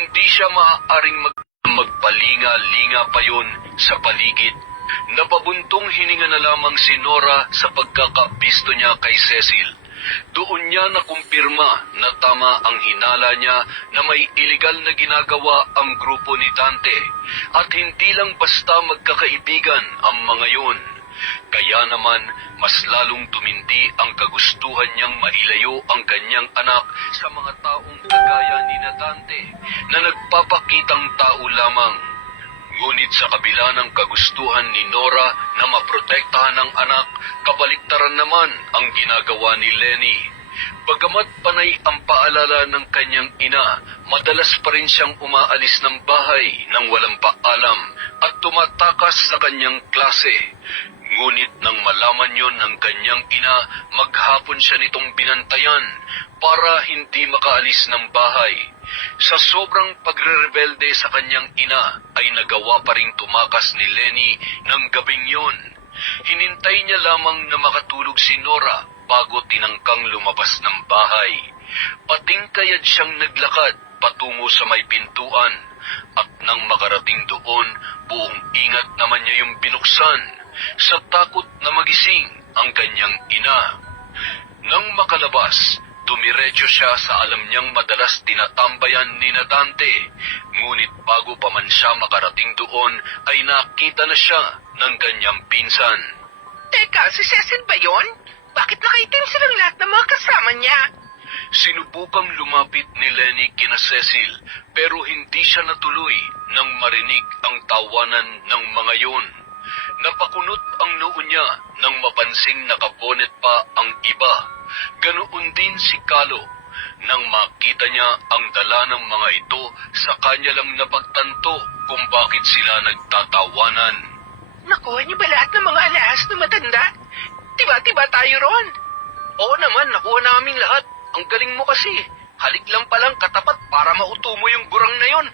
hindi siya maaaring magpalinga-linga pa yun sa paligid. Napabuntong hininga na lamang si Nora sa pagkakabisto niya kay Cecil. Doon niya nakumpirma na tama ang hinala niya na may iligal na ginagawa ang grupo ni Dante at hindi lang basta magkakaibigan ang mga yun. Kaya naman, mas lalong tumindi ang kagustuhan niyang mailayo ang kanyang anak sa mga taong kagaya ni Dante na nagpapakitang tao lamang. Ngunit sa kabila ng kagustuhan ni Nora na maprotektahan ang anak, kabaliktaran naman ang ginagawa ni Lenny. Bagamat panay ang paalala ng kanyang ina, madalas pa rin siyang umaalis ng bahay nang walang paalam at tumatakas sa kanyang klase. Ngunit nang malaman yon ng kanyang ina, maghapon siya nitong binantayan para hindi makaalis ng bahay. Sa sobrang pagre-rebelde sa kanyang ina, ay nagawa pa ring tumakas ni Lenny ng gabing yon. Hinintay niya lamang na makatulog si Nora bago tinangkang lumabas ng bahay. Patingkayad siyang naglakad patungo sa may pintuan at nang makarating doon, buong ingat naman niya yung binuksan sa takot na magising ang kanyang ina. Nang makalabas, dumiretso siya sa alam niyang madalas tinatambayan ni Dante. Ngunit bago pa man siya makarating doon, ay nakita na siya ng kanyang pinsan. Teka, si Cecil ba yun? Bakit nakaitim silang lahat ng mga kasama niya? Sinubukang lumapit ni Lenny kina Cecil, pero hindi siya natuloy nang marinig ang tawanan ng mga yun. Napakunot ang noo niya nang mapansing nakabonet pa ang iba. Ganoon din si Kalo. Nang makita niya ang dala ng mga ito, sa kanya lang napagtanto kung bakit sila nagtatawanan. Nakuha niyo ba lahat ng mga alahas na matanda? Tiba-tiba tayo ron. Oo naman, nakuha namin lahat. Ang galing mo kasi. Halik lang palang katapat para mauto mo yung gurang na yon.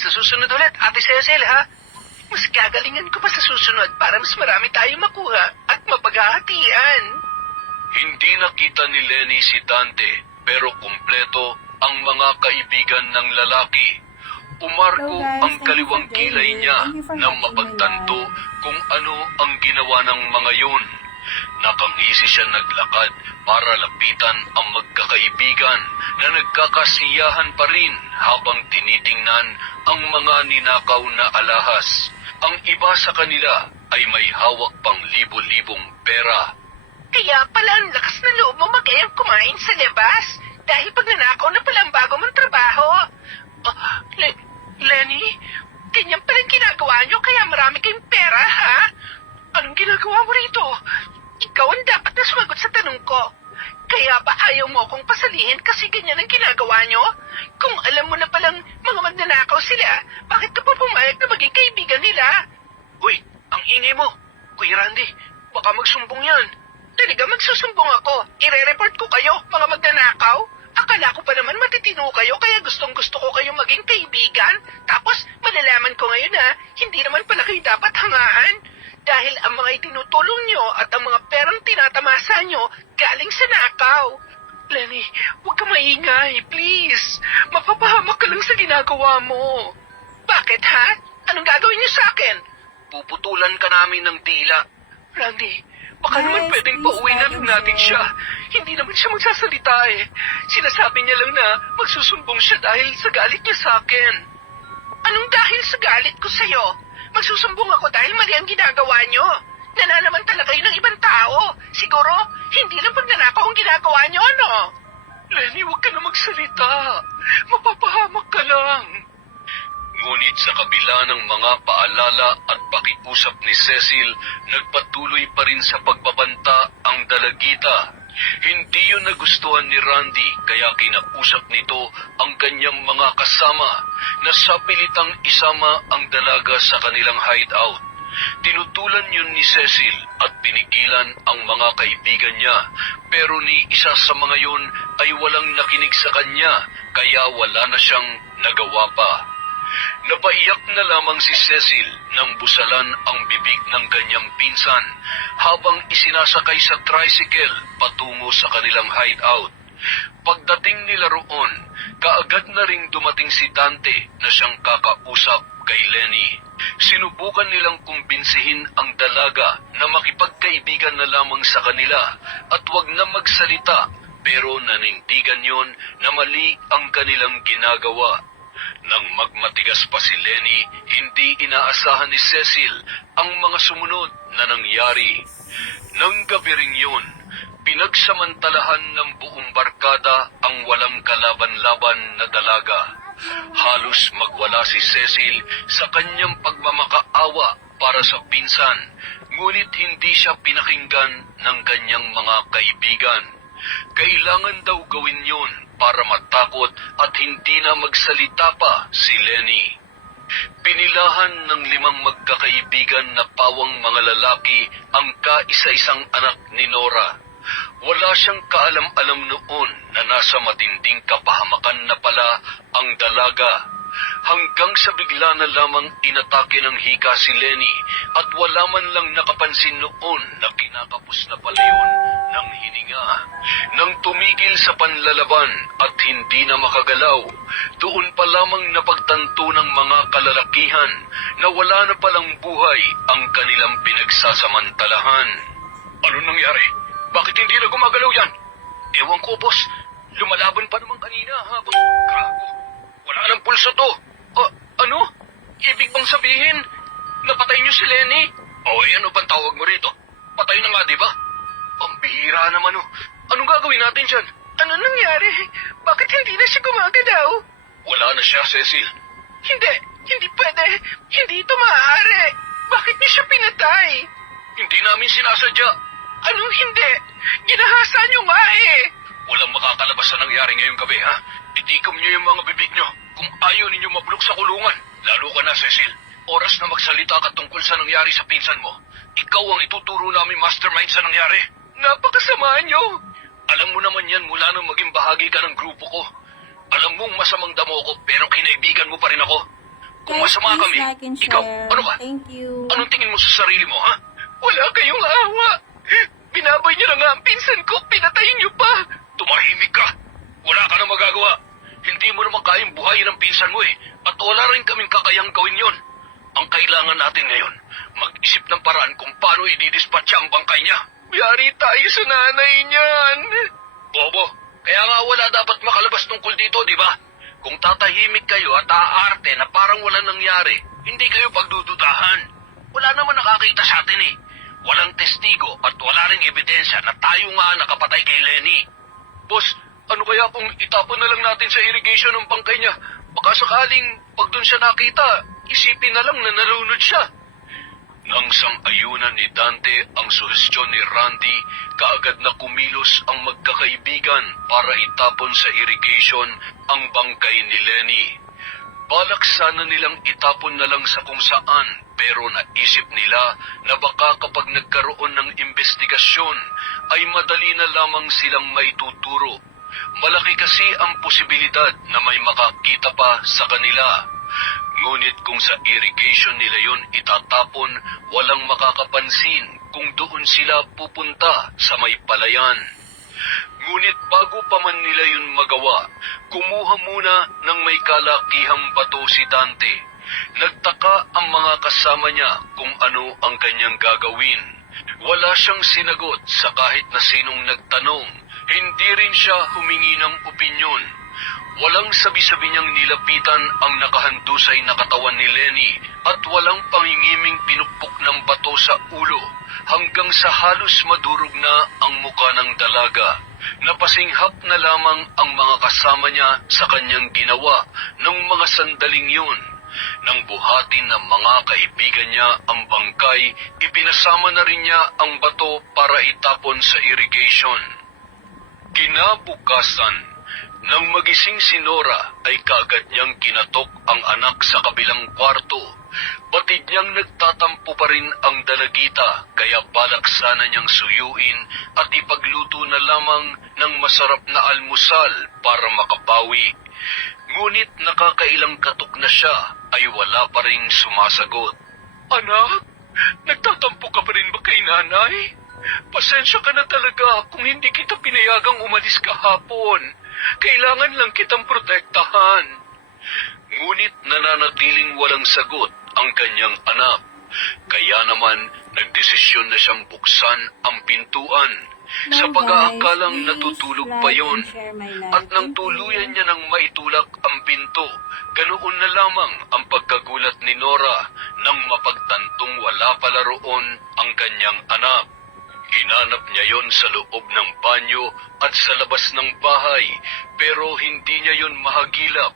Sa susunod ulit, Ate Cecil, ha? Mas gagalingan ko pa sa susunod para mas marami tayong makuha at mapaghahatian. Hindi nakita ni Lenny si Dante, pero kumpleto ang mga kaibigan ng lalaki. Umarko Hello guys, ang kaliwang thank you for kilay joining. niya Thank you for nang watching my mapagtanto live. kung ano ang ginawa ng mga yun. Nakangisi siya naglakad para lapitan ang magkakaibigan na nagkakasiyahan pa rin habang tinitingnan ang mga ninakaw na alahas. Ang iba sa kanila ay may hawak pang libo-libong pera. Kaya pala ang lakas na loob mo mag-ayang kumain sa labas dahil pag nanakaw na pala ang bago mong trabaho. Lenny, ganyan palang ginagawa niyo kaya marami kayong pera, ha? Anong ginagawa mo rito? Ikaw ang dapat na sumagot sa tanong ko. Kaya ba ayaw mo akong pasalihin kasi ganyan ang ginagawa niyo? Kung alam mo na palang mga magnanakaw sila, bakit ka pa pumayag na maging kaibigan nila? Uy, ang ingay mo. Kuya Randy, baka magsumbong yan. Talaga magsusumbong ako. Ire-report ko kayo, mga magnanakaw. Akala ko pa naman matitino kayo kaya gustong-gusto ko kayong maging kaibigan. Tapos malalaman ko ngayon na hindi naman pala kayo dapat hangaan. Dahil ang mga itinutulong nyo at ang mga perang tinatamasa nyo galing sa nakaw. Lenny, huwag ka maingay, please. Mapapahamak ka lang sa ginagawa mo. Bakit, ha? Anong gagawin niyo sa akin? Puputulan ka namin ng dila. Randy, baka Guys, naman pwedeng please pauwi na like lang and natin share. siya. Hindi naman siya magsasalita eh. Sinasabi niya lang na magsusumbong siya dahil sa galit niya sa akin. Anong dahil sa galit ko sa'yo? Magsusumbong ako dahil mali ang ginagawa niyo. Nananamantala kayo ng ibang tao. Siguro, hindi lang pagnanakaw ang ginagawa niyo, ano? Lenny, huwag ka na magsalita. Mapapahamak ka lang. Ngunit sa kabila ng mga paalala at pakiusap ni Cecil, nagpatuloy pa rin sa pagbabanta ang dalagita. Hindi yun nagustuhan ni Randy kaya kinausap nito ang kanyang mga kasama na sapilitang isama ang dalaga sa kanilang hideout. Tinutulan yun ni Cecil at pinigilan ang mga kaibigan niya, pero ni isa sa mga yun ay walang nakinig sa kanya kaya wala na siyang nagawa pa. Napaiyak na lamang si Cecil nang busalan ang bibig ng kanyang pinsan habang isinasakay sa tricycle patungo sa kanilang hideout. Pagdating nila roon, kaagad na ring dumating si Dante na siyang kakausap kay Lenny. Sinubukan nilang kumbinsihin ang dalaga na makipagkaibigan na lamang sa kanila at wag na magsalita, pero nanindigan yon na mali ang kanilang ginagawa. Nang magmatigas pa si Lenny, hindi inaasahan ni Cecil ang mga sumunod na nangyari. Nang gabi ring yun, pinagsamantalahan ng buong barkada ang walang kalaban-laban na dalaga. Halos magwala si Cecil sa kanyang pagmamakaawa para sa pinsan, ngunit hindi siya pinakinggan ng kanyang mga kaibigan. Kailangan daw gawin yun para matakot at hindi na magsalita pa si Lenny. Pinilahan ng 5 magkakaibigan na pawang mga lalaki ang kaisa-isang anak ni Nora. Wala siyang kaalam-alam noon na nasa matinding kapahamakan na pala ang dalaga. Hanggang sa bigla na lamang inatake ng hika si Lenny at wala man lang nakapansin noon na kinakapos na pala yun ng hininga. Nang tumigil sa panlalaban at hindi na makagalaw, doon pa lamang napagtanto ng mga kalalakihan na wala na palang buhay ang kanilang pinagsasamantalahan. Ano nangyari? Bakit hindi na gumagalaw yan? Ewan ko, boss. Lumalaban pa naman kanina habang... Grago, wala nang pulso to. Ano? Ibig bang sabihin, napatay niyo si Lenny? Ano bang tawag mo rito? Patay na nga, di ba? Ang bihira naman, Anong gagawin natin dyan? Ano nangyari? Bakit hindi na siya gumagalaw? Wala na siya, Cecil. Hindi pwede. Hindi ito maaari. Bakit niyo siya pinatay? Hindi namin sinasadya. Anong hindi? Ginahasa niyo nga eh. Walang makakalabas sa nangyari ngayong gabi, ha? Itikom niyo yung mga bibig niyo kung ayaw ninyo mabulok sa kulungan. Lalo ka na, Cecil. Oras na magsalita ka tungkol sa nangyari sa pinsan mo. Ikaw ang ituturo namin mastermind sa nangyari. Napakasama niyo. Alam mo naman yan mula nung maging bahagi ka ng grupo ko. Alam mong masamang damo ko pero kinaibigan mo pa rin ako. Kung Guys, masama please kami, like and ikaw, share. ano ka? Thank you. Anong tingin mo sa sarili mo, ha? Wala kayong awa. Binaboy niyo na nga ang pinsan ko. Pinatayin niyo pa. Tumahimik ka. Wala ka na magagawa. Hindi mo naman kayang buhayin ang pinsan mo At wala rin kaming kakayang gawin yon. Ang kailangan natin ngayon, mag-isip ng paraan kung paano ididispatcha ang bangkay niya. Yari tayo sa nanay niyan. Bobo, kaya nga wala dapat makalabas tungkol dito, di ba? Kung tatahimik kayo at aarte na parang wala nangyari, hindi kayo pagdududahan. Wala naman nakakita sa atin Walang testigo at wala ring ebidensya na tayo nga nakapatay kay Lenny. Boss, ano kaya kung itapon na lang natin sa irrigation ng bangkay niya? Baka sakaling pag doon siya nakita, isipin na lang na nalunod siya. Nang sang-ayunan ni Dante ang suhestyon ni Randy, kaagad na kumilos ang magkakaibigan para itapon sa irrigation ang bangkay ni Lenny. Balak sana nilang itapon na lang sa kung saan, pero naisip nila na baka kapag nagkaroon ng investigasyon, ay madali na lamang silang maituturo. Malaki kasi ang posibilidad na may makakita pa sa kanila. Ngunit kung sa irrigation nila yun itatapon, walang makakapansin kung doon sila pupunta sa may palayan. Ngunit bago pa man nila yun magawa, kumuha muna ng may kalakihang bato si Dante. Nagtaka ang mga kasama niya kung ano ang kanyang gagawin. Wala siyang sinagot sa kahit na sinong nagtanong. Hindi rin siya humingi ng opinyon. Walang sabi-sabi niyang nilapitan ang nakahandusay na katawan ni Lenny at walang pangingiming pinukpok ng bato sa ulo hanggang sa halos madurog na ang muka ng dalaga. Napasinghap na lamang ang mga kasama niya sa kanyang ginawa ng mga sandaling yun. Nang buhatin ng mga kaibigan niya ang bangkay, ipinasama na rin niya ang bato para itapon sa irrigation. Kinabukasan, nang magising si Nora ay kaagad niyang kinatok ang anak sa kabilang kwarto. Batid niyang nagtatampo pa rin ang dalagita kaya balak sana niyang suyuin at ipagluto na lamang ng masarap na almusal para makabawi. Ngunit nakakailang katok na siya ay wala pa ring sumasagot. Anak, nagtatampo ka pa rin ba kay nanay? Pasensya ka na talaga kung hindi kita pinayagang umalis kahapon. Kailangan lang kitang protektahan. Ngunit nananatiling walang sagot ang kanyang anak. Kaya naman nagdesisyon na siyang buksan ang pintuan sa pag-aakalang natutulog pa yon. At nang tuluyan niya nang maitulak ang pinto, ganoon na lamang ang pagkagulat ni Nora nang mapagtantong wala pala roon ang kanyang anak. Hinanap niya yon sa loob ng banyo at sa labas ng bahay, pero hindi niya yon mahagilap.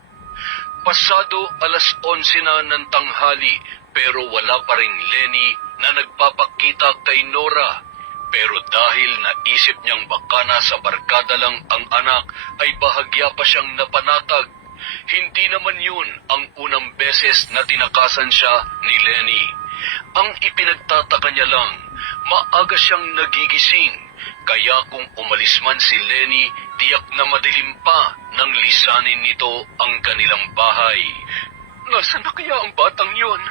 Pasado alas 11 na ng tanghali, pero wala pa ring Lenny na nagpapakita kay Nora. Pero dahil naisip niyang baka nasa barkada lang ang anak, ay bahagya pa siyang napanatag. Hindi naman yun ang unang beses na tinakasan siya ni Lenny. Ang ipinagtataka niya lang, maaga siyang nagigising. Kaya kung umalis man si Lenny, tiyak na madilim pa nang lisanin nito ang kanilang bahay. Nasaan na kaya ang batang yon?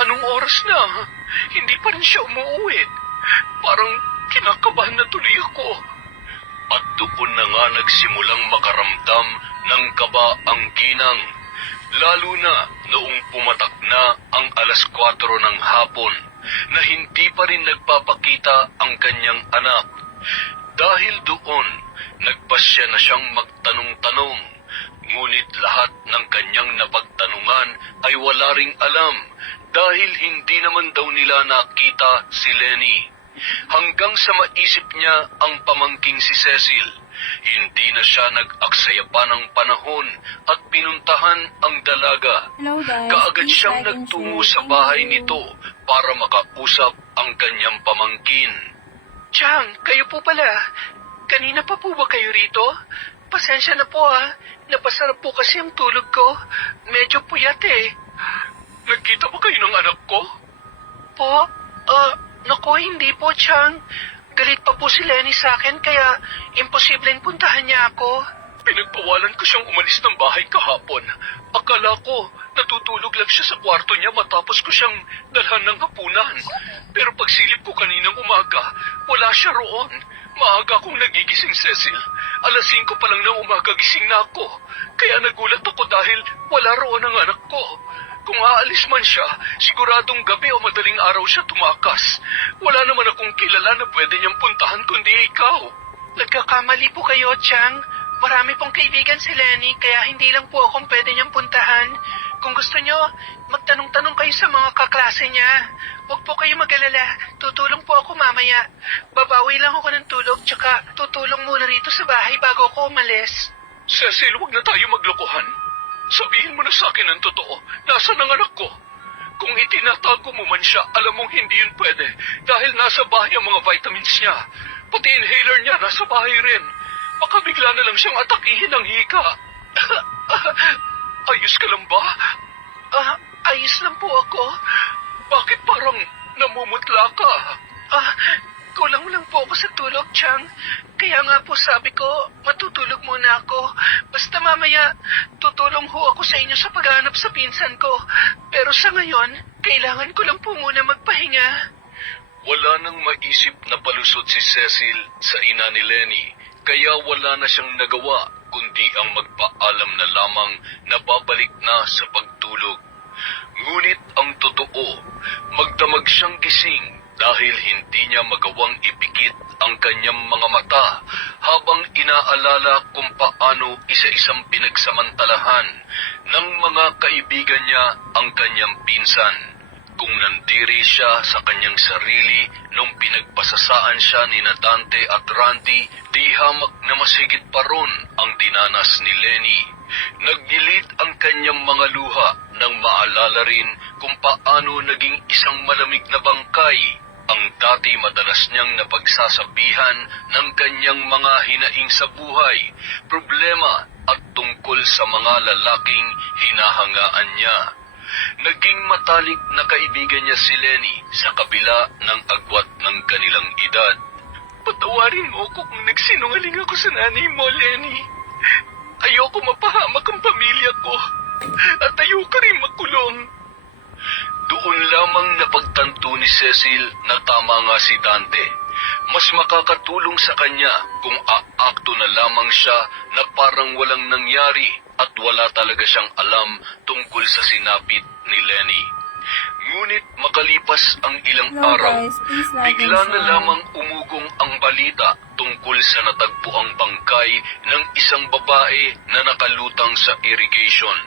Anong oras na? Hindi pa rin siya umuwi. Parang kinakabahan na tuloy ako. At doon na nga nagsimulang makaramdam ng kaba ang ginang. Lalo na noong pumatak na ang alas 4 ng hapon na hindi pa rin nagpapakita ang kanyang anak. Dahil doon, nagpasya na siyang magtanong-tanong. Ngunit lahat ng kanyang napagtanungan ay wala ring alam dahil hindi naman daw nila nakita si Lenny. Hanggang sa maisip niya ang pamangking si Cecil, hindi na siya nag-aksaya pa ng panahon at pinuntahan ang dalaga. Hello guys, Kaagad please siyang like and nagtungo share. sa Thank bahay you. nito para makausap ang kanyang pamangkin. Chang, kayo po pala. Kanina pa po ba kayo rito? Pasensya na po Napasarap po kasi ang tulog ko. Medyo puyat eh. Nagkita ba kayo ng anak ko? Po? Naku, hindi po, Chang. Galit pa po si Lenny sa akin kaya imposibleng puntahan niya ako. Pinagpawalan ko siyang umalis ng bahay kahapon. Akala ko, natutulog lang siya sa kwarto niya matapos ko siyang dalhan ng hapunan. Pero pagsilip ko kaninang umaga, wala siya roon. Maaga akong nagigising, Cecil. Alas 5 pa lang ng umaga gising na ako. Kaya nagulat ako dahil wala roon ang anak ko. Kung aalis man siya, siguradong gabi o madaling araw siya tumakas. Wala naman akong kilala na pwede niyang puntahan kundi ikaw. Nagkakamali po kayo, Chang. Marami pong kaibigan si Lenny kaya hindi lang po akong pwede niyang puntahan. Kung gusto niyo, magtanong-tanong kayo sa mga kaklase niya. Huwag po kayo mag-alala. Tutulong po ako mamaya. Babawi lang ako ng tulog tsaka tutulong muna rito sa bahay bago ako umalis. Cecil, huwag na tayo maglokohan. Sabihin mo na sa akin ang totoo. Nasaan ang anak ko? Kung itinatago mo man siya, alam mong hindi yun pwede. Dahil nasa bahay ang mga vitamins niya. Pati inhaler niya nasa bahay rin. Baka bigla na lang siyang atakihin ng hika. Ayos ka lang ba? Ayos lang po ako. Bakit parang namumutla ka? Kulang lang po ako sa tulog, Chang. Kaya nga po sabi ko, matutulog muna ako. Basta mamaya, tutulong ho ako sa inyo sa paghanap sa pinsan ko. Pero sa ngayon, kailangan ko lang po muna magpahinga. Wala nang maisip na palusot si Cecil sa ina ni Lenny, kaya wala na siyang nagawa kundi ang magpaalam na lamang na babalik na sa pagtulog. Ngunit ang totoo, magdamag siyang gising dahil hindi niya magawang ipikit ang kanyang mga mata habang inaalala kung paano isa-isang pinagsamantalahan ng mga kaibigan niya ang kanyang pinsan. Kung nandiri siya sa kanyang sarili nung pinagpasasaan siya ni Dante at Randy, di hamak na masigit pa ron ang dinanas ni Lenny. Nagdilit ang kanyang mga luha nang maalala rin kung paano naging isang malamig na bangkay ang dati madalas niyang napagsasabihan ng kanyang mga hinaing sa buhay, problema at tungkol sa mga lalaking hinahangaan niya. Naging matalik na kaibigan niya si Lenny sa kabila ng agwat ng kanilang edad. Patawarin mo ko kung nagsinungaling ako sa nanay mo, Lenny. Ayoko mapahamak ang pamilya ko. At ayoko rin makulong. Doon lamang napagtanto ni Cecil na tama nga si Dante. Mas makakatulong sa kanya kung aakto na lamang siya na parang walang nangyari at wala talaga siyang alam tungkol sa sinapit ni Lenny. Ngunit makalipas ang ilang Hello araw, guys, please like and bigla na share. lamang umugong ang balita tungkol sa natagpuang bangkay ng isang babae na nakalutang sa irrigation.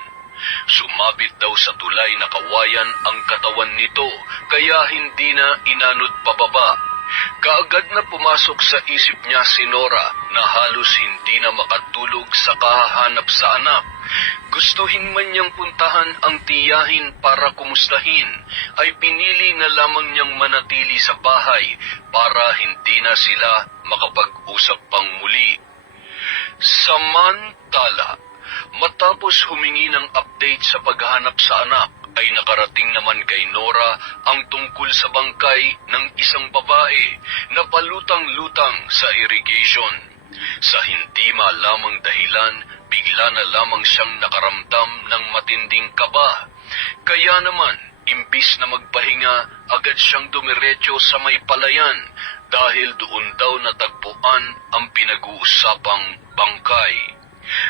Sumabit daw sa tulay na kawayan ang katawan nito kaya hindi na inanod pababa. Kaagad na pumasok sa isip niya si Nora na halos hindi na makatulog sa kahahanap sa anak. Gustuhin man niyang puntahan ang tiyahin para kumustahin, ay pinili na lamang niyang manatili sa bahay para hindi na sila makapag-usap pang muli. Samantala, matapos humingi ng update sa paghahanap sa anak, ay nakarating naman kay Nora ang tungkol sa bangkay ng isang babae na palutang-lutang sa irrigation. Sa hindi malamang dahilan, bigla na lamang siyang nakaramdam ng matinding kaba. Kaya naman, imbis na magpahinga, agad siyang dumiretso sa may palayan dahil doon daw natagpuan ang pinag-uusapang bangkay.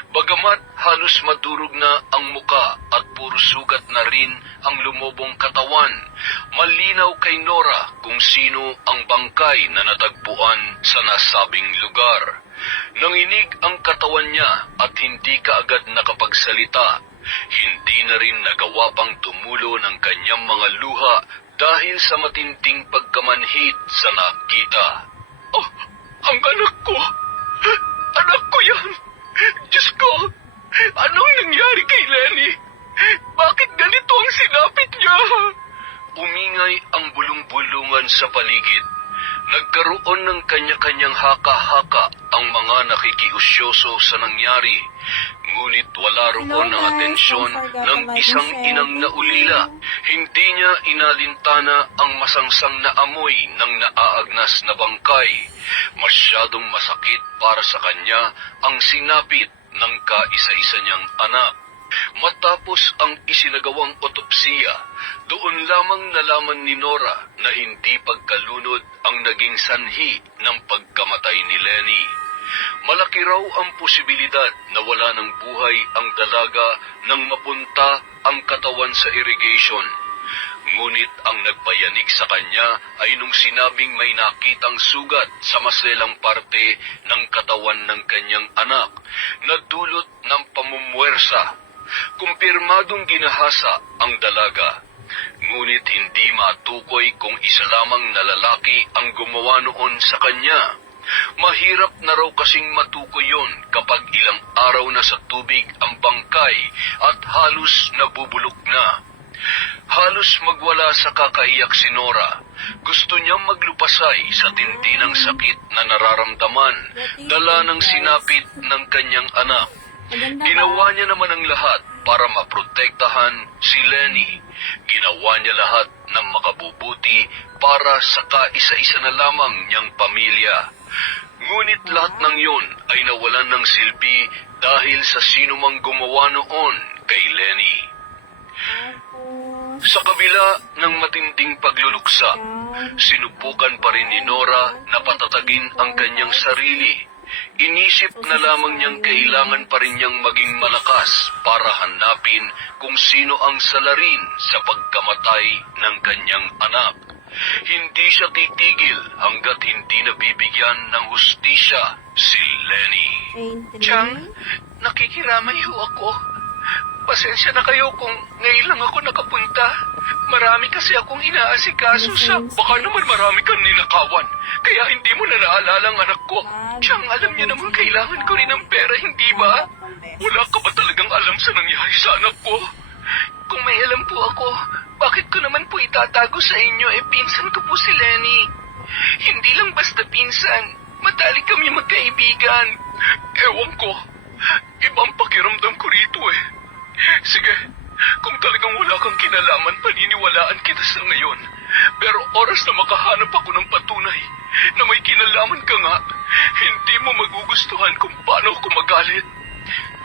Bagamat halos madurog na ang muka at puro sugat na rin ang lumobong katawan, malinaw kay Nora kung sino ang bangkay na natagpuan sa nasabing lugar. Nanginig ang katawan niya at hindi kaagad nakapagsalita. Hindi na rin nagawa pang tumulo ng kanyang mga luha dahil sa matinding pagkamanhid sa nakita. Oh, ang anak ko! Anak ko yan! Diyos ko! Anong nangyari kay Lenny? Bakit ganito ang sinapit niya? Umingay ang bulong-bulungan sa paligid. Nagkaroon ng kanya-kanyang haka-haka ang mga nakikiusyoso sa nangyari. Ngunit wala roon Hello, ng guys. atensyon Don't forget ng to like isang and share. inang naulila. Hindi niya inalintana ang masangsang na amoy ng naaagnas na bangkay. Masyadong masakit para sa kanya ang sinapit ng kaisa-isa niyang anak. Matapos ang isinagawang otopsiya, doon lamang nalaman ni Nora na hindi pagkalunod ang naging sanhi ng pagkamatay ni Lenny. Malaki raw ang posibilidad na wala ng buhay ang dalaga nang mapunta ang katawan sa irrigation. Ngunit ang nagpayanig sa kanya ay nung sinabing may nakitang sugat sa maselang parte ng katawan ng kanyang anak na dulot ng pamumuwersa. Kumpirmadong ginahasa ang dalaga. Ngunit hindi matukoy kung isa lamang na lalaki ang gumawa noon sa kanya. Mahirap na raw kasing matukoy yon kapag ilang araw na sa tubig ang bangkay at halos nabubulok na. Halos magwala sa kakaiyak si Nora. Gusto niyang maglupasay sa tindi ng sakit na nararamdaman, dala ng sinapit ng kanyang anak. Ginawa niya naman ang lahat para maprotektahan si Lenny. Ginawa niya lahat ng makabubuti para sa kaisa-isa na lamang niyang pamilya. Ngunit lahat ng yun ay nawalan ng silbi dahil sa sinumang gumawa noon kay Lenny. Sa kabila ng matinding pagluluksa, sinubukan pa rin ni Nora na patatagin ang kanyang sarili. Inisip na lamang niyang kailangan pa rin niyang maging malakas para hanapin kung sino ang salarin sa pagkamatay ng kanyang anak. Hindi siya titigil hanggat hindi nabibigyan ng hustisya si Lenny. Chang, nakikiramay ho ako. Pasensya na kayo kung ngayon lang ako nakapunta. Marami kasi akong inaasikaso sa... Baka naman marami kang ninakawan. Kaya hindi mo na naalala ang anak ko. Chang, alam niya naman kailangan ko rin ng pera, hindi ba? Wala ka ba talagang alam sa nangyari sa anak ko? Kung may alam po ako, bakit ko naman po itatago sa inyo? Pinsan ko po si Lenny. Hindi lang basta pinsan. Matalik kami magkaibigan. Ewan ko. Ibang pakiramdam ko rito eh. Sige, kung talagang wala kang kinalaman, paniniwalaan kita sa ngayon. Pero oras na makahanap ako ng patunay na may kinalaman ka nga, hindi mo magugustuhan kung paano ako magalit.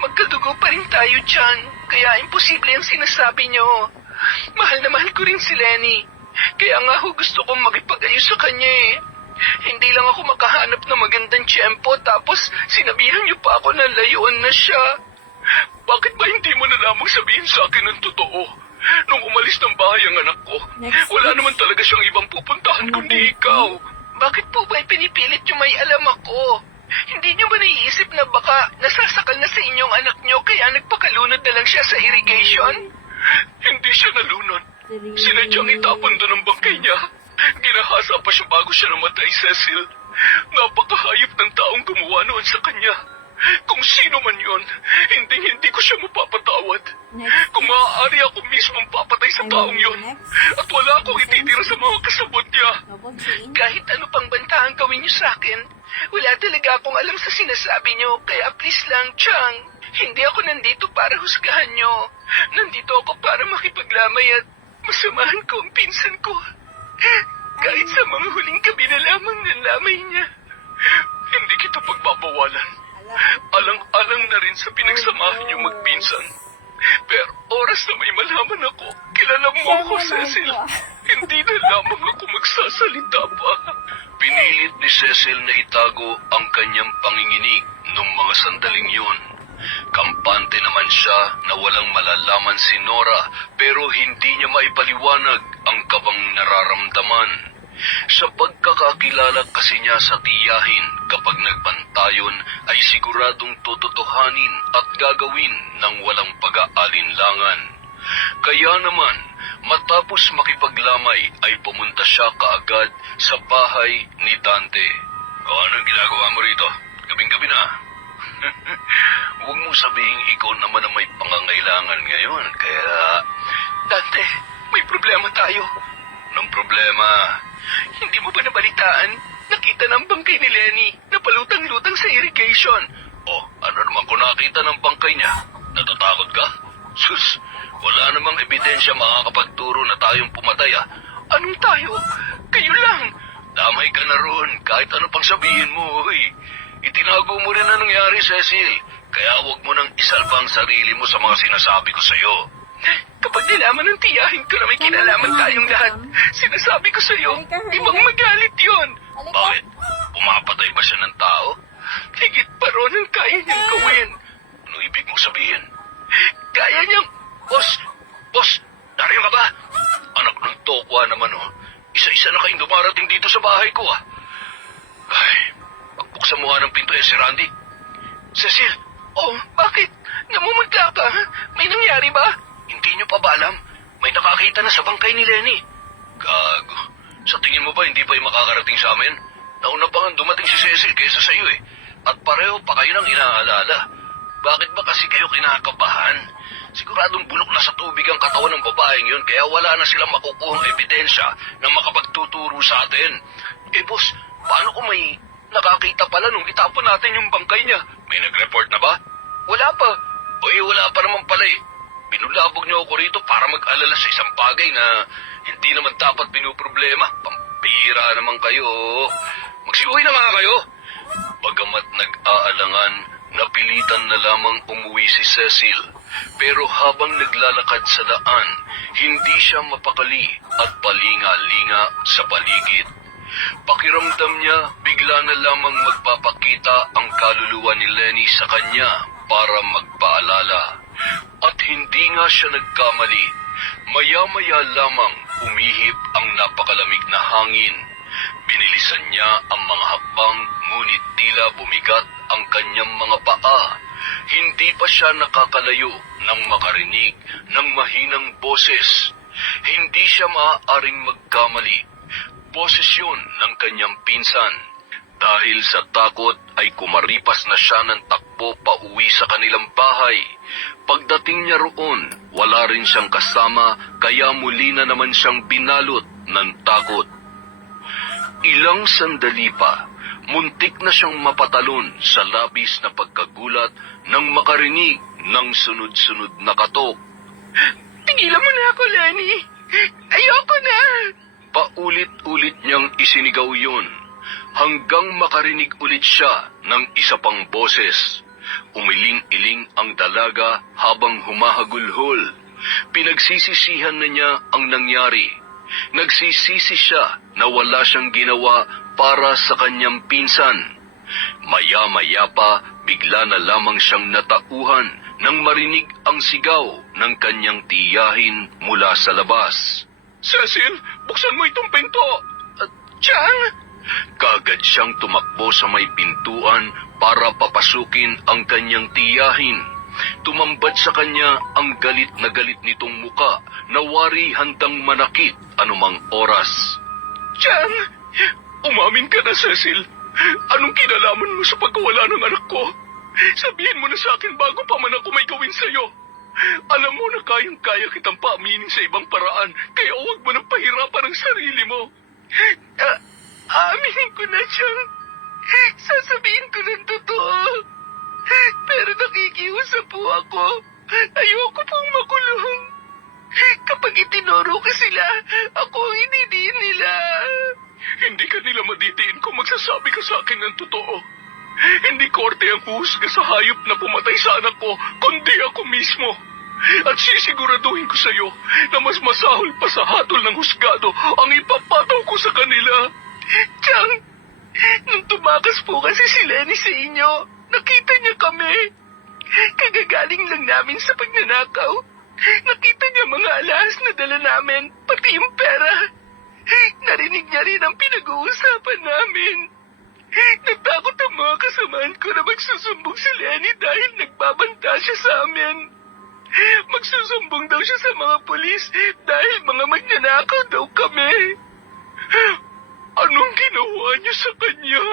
Magkadugo pa rin tayo, Chan. Kaya imposible ang sinasabi niyo. Mahal na mahal ko rin si Lenny. Kaya nga ho gusto kong makipag-ayos sa kanya eh. Hindi lang ako makahanap ng magandang tiyempo tapos sinabihan niyo pa ako na layuan na siya. Bakit ba hindi mo na lamang sabihin sa akin ang totoo? Nung umalis ng bahay ang anak ko, Next wala week. naman talaga siyang ibang pupuntahan Ano kundi ba ikaw. Bakit po ba pinipilit niyo may alam ako? Hindi niyo ba naiisip na baka nasasakal na sa inyong anak niyo kaya nagpakalunod na lang siya sa irrigation? Hindi siya nalunod. Sinadyang itapon doon ang bangkay niya. Ginahasa pa siya bago siya namatay, Cecil. Napakahayop ng taong gumawa noon sa kanya. Kung sino man yon, hindi ko siya mapapatawad. Next. Kung maaari ako mismong papatay sa taong yon, at wala akong ititira sa mga kasabot niya. Double chain. Kahit ano pang bantahan gawin niyo sa akin, wala talaga akong alam sa sinasabi niyo, kaya please lang, Chang. Hindi ako nandito para husgahan niyo. Nandito ako para makipaglamay at masamahan ko ang pinsan ko. Kahit sa mga huling gabi na lamang ng lamay niya. Hindi kita pagbabawalan. Alang-alang na rin sa pinagsamahan niyo magpinsan. Pero oras na may malaman ako, kilala mo ako, Cecil. Hindi na lamang ako magsasalita pa. Pinilit ni Cecil na itago ang kanyang panginginig nung mga sandaling yun. Kampante naman siya na walang malalaman si Nora pero hindi niya maipaliwanag ang kabang nararamdaman. Sa pagkakakilala kasi niya sa tiyahin kapag nagbantayon ay siguradong tututuhanin at gagawin ng walang pag-aalinlangan. Kaya naman, matapos makipaglamay ay pumunta siya kaagad sa bahay ni Dante. Anong ginagawa mo rito? Gabing-gabi na. Huwag mo sabihin ikaw naman ang may pangangailangan ngayon, kaya... Dante, may problema tayo. Anong problema? Hindi mo ba nabalitaan? Nakita ng bangkay ni Lenny na palutang-lutang sa irrigation. Oh, ano naman kung nakita ng bangkay niya? Natatakot ka? Sus, wala namang ebidensya makakapagturo na tayong pumatay ah. Anong tayo? Kayo lang. Damay ka na roon kahit ano pang sabihin mo, hoy. Itinago mo rin na nangyari, Cecil. Kaya huwag mo nang isalba ang sarili mo sa mga sinasabi ko sa'yo. Kapag nilaman ng tiyahin ko na may kinalaman tayong lahat, sinasabi ko sa'yo, ibang magalit yon. Bakit? Pumapatay ba siya ng tao? Higit pa ron ang kaya niyang gawin. Ano ibig mong sabihin? Kaya niyang... Boss, nariyan ka ba? Anak ng tokwa naman oh. Isa-isa na kayong dumarating dito sa bahay ko ah. Ay, pagbuksan mo nga ng pinto si Randy. Cecil, oh, bakit? Namumutla ka? May nangyari ba? Hindi niyo pa ba alam? May nakakita na sa bangkay ni Lenny. Gago. Sa tingin mo ba hindi pa yung makakarating sa amin? Nauna pa nga dumating si Cecil kaysa sa iyo eh. At pareho pa kayo nang inaalala. Bakit ba kasi kayo kinakabahan? Siguradong bulok na sa tubig ang katawan ng babaeng yun kaya wala na silang makukuhang ebidensya na makapagtuturo sa atin. Eh boss, paano kung may nakakita pala nung itapon natin yung bangkay niya? May nag-report na ba? Wala pa. Wala pa naman pala eh. Binulabog niyo ako rito para mag-alala sa isang bagay na hindi naman dapat binuproblema. Pampira naman kayo. Magsiuwi na nga kayo. Bagamat nag-aalangan, napilitan na lamang umuwi si Cecil. Pero habang naglalakad sa daan, hindi siya mapakali at palinga-linga sa paligid. Pakiramdam niya, bigla na lamang magpapakita ang kaluluwa ni Lenny sa kanya para magpaalala. At hindi nga siya nagkamali. Maya-maya lamang umihip ang napakalamig na hangin. Binilisan niya ang mga hakbang ngunit tila bumigat ang kanyang mga paa. Hindi pa siya nakakalayo nang makarinig ng mahinang boses. Hindi siya maaaring magkamali. Boses yun ng kanyang pinsan. Dahil sa takot ay kumaripas na siya ng takbo pauwi sa kanilang bahay. Pagdating niya roon, wala rin siyang kasama kaya muli na naman siyang binalot ng takot. Ilang sandali pa, muntik na siyang mapatalon sa labis na pagkagulat nang makarinig ng sunod-sunod na katok. Tigilan mo na ako, Lenny. Ayoko na. Paulit-ulit niyang isinigaw yun hanggang makarinig ulit siya ng isa pang boses. Umiling-iling ang dalaga habang humahagulhol. Pinagsisisihan na niya ang nangyari. Nagsisisi siya na wala siyang ginawa para sa kanyang pinsan. Maya-maya pa, bigla na lamang siyang natauhan nang marinig ang sigaw ng kanyang tiyahin mula sa labas. Cecil, buksan mo itong pinto! Chang? Kagad siyang tumakbo sa may pintuan para papasukin ang kanyang tiyahin. Tumambad sa kanya ang galit na galit nitong muka na wari handang manakit anumang oras. Chang? Umamin ka na, Cecil. Anong kinalaman mo sa pagkawala ng anak ko? Sabihin mo na sa akin bago pa man ako may gawin sa'yo. Alam mo na kayang-kaya kitang paaminin sa ibang paraan, kaya huwag mo nang pahirapan ang sarili mo. Aminin ko na, Chang. Sasabihin ko ng totoo. Pero nakikiusap po ako. Ayoko pong makulong. Kapag itinuro ko sila, ako ang inidiin nila. Hindi ka nila madidiin kung magsasabi ka sa akin ng totoo. Hindi korte ang huhusga sa hayop na pumatay sa anak ko, kundi ako mismo. At sisiguraduhin ko sa iyo na mas masahol pa sa hatol ng husgado ang ipapataw ko sa kanila. Chang, nung tumakas po kasi si Lenny sa inyo, nakita niya kami. Kagagaling lang namin sa pagnanakaw. Nakita niya mga alahas na dala namin, pati yung pera. Narinig niya rin ang pinag-uusapan namin. Natakot ang mga kasamaan ko na magsusumbong si Lenny dahil nagbabanta siya sa amin. Magsusumbong daw siya sa mga pulis dahil mga magnanakaw daw kami. Anong ginawa niyo sa kanya?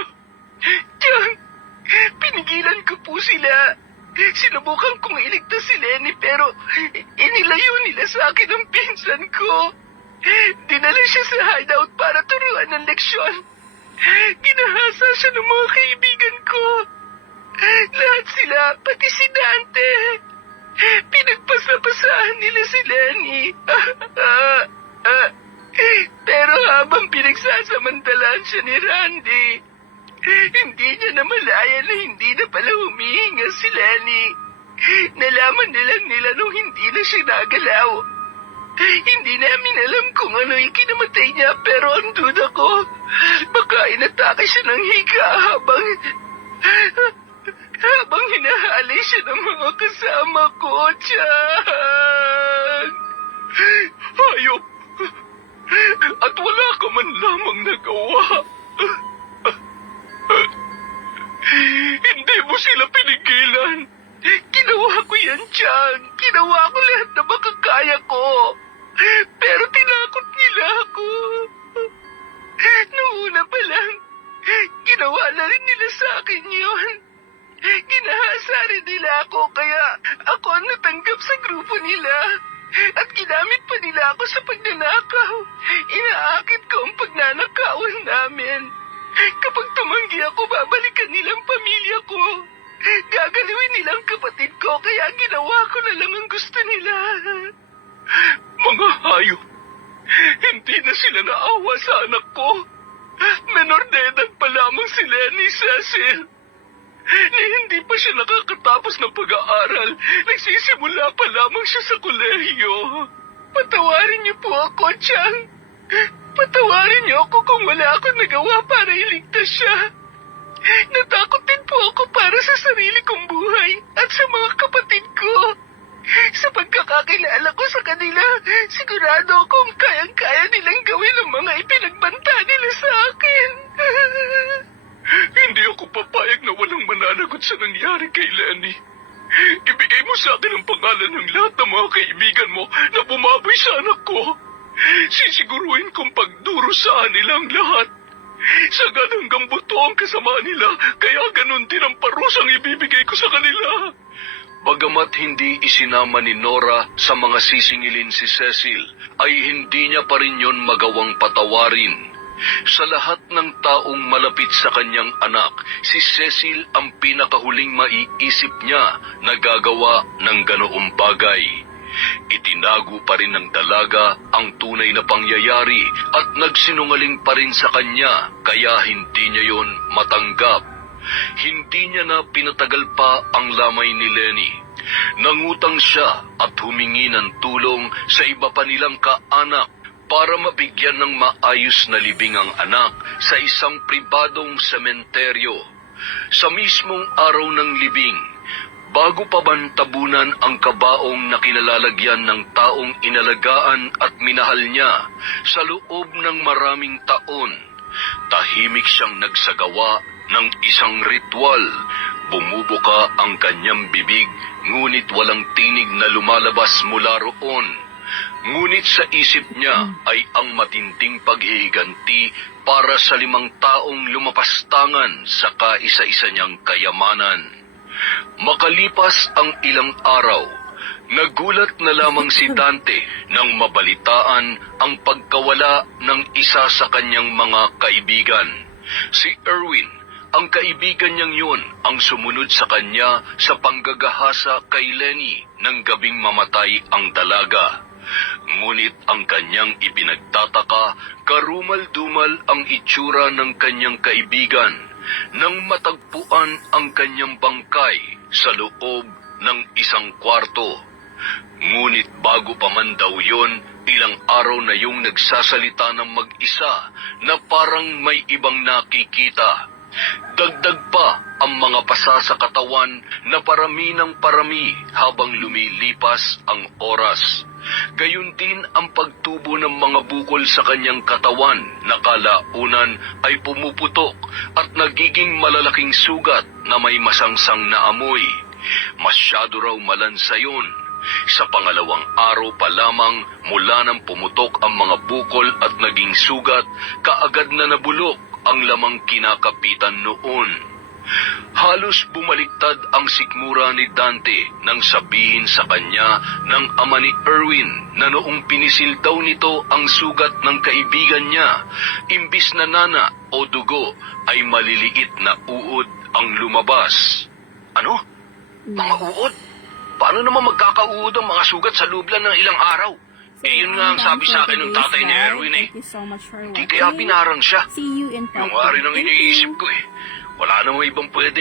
Tiyang, pinigilan ko po sila. Sinubukan kong iligtas si Lenny pero inilayo nila sa akin ang pinsan ko. Dinala siya sa hideout para turuan ng leksyon. Ginahasa siya ng mga kaibigan ko. Lahat sila, pati si Dante. Pinagpasapasahan nila si Lenny. Pero habang pinagsasamantalaan siya ni Randy, hindi niya namalaya na hindi na pala humihinga si Lenny. Nalaman nilang nila nung hindi na siya nagalaw. Hindi namin alam kung ano ikinamatay niya pero ang duda ko, baka inatake siya ng higa habang hinahalay siya ng mga kasama ko, Chang. Hayop! At wala ka man lamang nagawa. Hindi mo sila pinigilan. Ginawa ko yan, Chang. Ginawa ko lahat na makakaya ko. Pero tinakot nila ako. Noong una pa lang, ginawa na rin nila sa akin yun. Ginahasa rin nila ako kaya ako ang natanggap sa grupo nila. At ginamit pa nila ako sa pagnanakaw. Inaakit ko ang pagnanakawan namin. Kapag tumanggi ako, babalikan nilang pamilya ko. Gagalawin nilang kapatid ko, kaya ginawa ko na lang ang gusto nila. Mga hayop! Hindi na sila naawa sa anak ko. Menor de edad pa lamang si Lenny, Cecil. Hindi pa siya nakakatapos ng pag-aaral. Nagsisimula pa lamang siya sa kolehiyo. Patawarin niyo po ako, Chang. Patawarin niyo ako kung wala akong nagawa para iligtas siya. Natakot din po ako para sa sarili kong buhay at sa mga kapatid ko. Sa pagkakakilala ko sa kanila, sigurado akong kayang-kaya nilang gawin ang mga ipinagbanta nila sa akin. Hindi ako papayag na walang mananagot sa nangyari kay Lenny. Ibigay mo sa akin ang pangalan ng lahat ng mga kaibigan mo na bumaboy sa anak ko. Sisiguruhin kong pagdurusahan nila ang lahat. Sagad hanggang buto ang kasama nila, kaya ganun din ang parusang ibibigay ko sa kanila. Bagamat hindi isinama ni Nora sa mga sisingilin si Cecil, ay hindi niya pa rin yun magawang patawarin. Sa lahat ng taong malapit sa kanyang anak, si Cecil ang pinakahuling maiisip niya na gagawa ng ganoong bagay. Itinago pa rin ng dalaga ang tunay na pangyayari at nagsinungaling pa rin sa kanya kaya hindi niya yon matanggap. Hindi niya na pinatagal pa ang lamay ni Lenny. Nangutang siya at humingi ng tulong sa iba pa nilang kaanak para mabigyan ng maayos na libing ang anak sa isang pribadong sementeryo. Sa mismong araw ng libing, bago pa man tabunan ang kabaong na kinalalagyan ng taong inalagaan at minahal niya sa loob ng maraming taon, tahimik siyang nagsagawa ng isang ritual. Bumubuka ang kanyang bibig, ngunit walang tinig na lumalabas mula roon. Ngunit sa isip niya ay ang matinding paghihiganti para sa 5 taong lumapastangan sa kaisa-isa niyang kayamanan. Makalipas ang ilang araw, nagulat na lamang si Dante nang mabalitaan ang pagkawala ng isa sa kanyang mga kaibigan. Si Erwin, ang kaibigan niyang yun, ang sumunod sa kanya sa panggagahasa kay Lenny nang gabing mamatay ang dalaga. Ngunit ang kanyang ipinagtataka, karumal-dumal ang itsura ng kanyang kaibigan nang matagpuan ang kanyang bangkay sa loob ng isang kwarto. Ngunit bago pa man daw yun, ilang araw na yung nagsasalita ng mag-isa na parang may ibang nakikita. Dagdag pa ang mga pasa sa katawan na parami ng parami habang lumilipas ang oras. Gayun din ang pagtubo ng mga bukol sa kanyang katawan na kalaunan ay pumuputok at nagiging malalaking sugat na may masangsang na amoy. Masyado raw malansa yun. Sa pangalawang araw pa lamang mula nang pumutok ang mga bukol at naging sugat, kaagad na nabulok ang lamang kinakapitan noon. Halos bumaliktad ang sikmura ni Dante nang sabihin sa kanya ng ama ni Erwin na noong pinisil daw nito ang sugat ng kaibigan niya, imbis na nana o dugo ay maliliit na uod ang lumabas. Ano? Mga uod? Paano naman magkakauod ang mga sugat sa loob lang ng ilang araw? Yun nga ang sabi sa akin ng tatay ni Erwin eh. Thank you so much for Di watching. kaya binarang siya. See you in part Yung nga rin ang 2. Thank iniisip you. ko eh. Wala namang ibang pwede